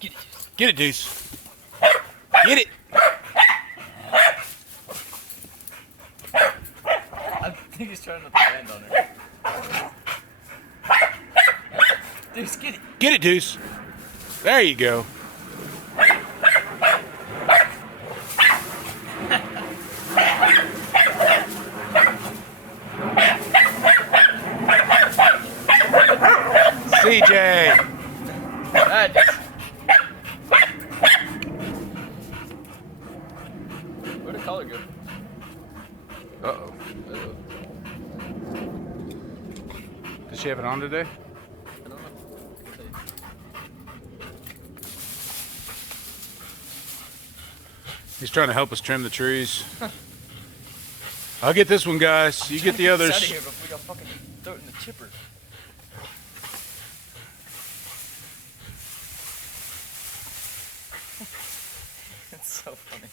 Get it, Deuce. Get it, Deuce. Get it. I think he's trying not to land on her. Deuce, get it. Get it, Deuce. There you go. CJ. Alright, Deuce. Where'd the collar go? Uh-oh. Does she have it on today? I don't know. I'll tell you. He's trying to help us trim the trees. I'll get this one, guys. You get the Out of others. here before we got fucking throw it in the chipper. It's so funny.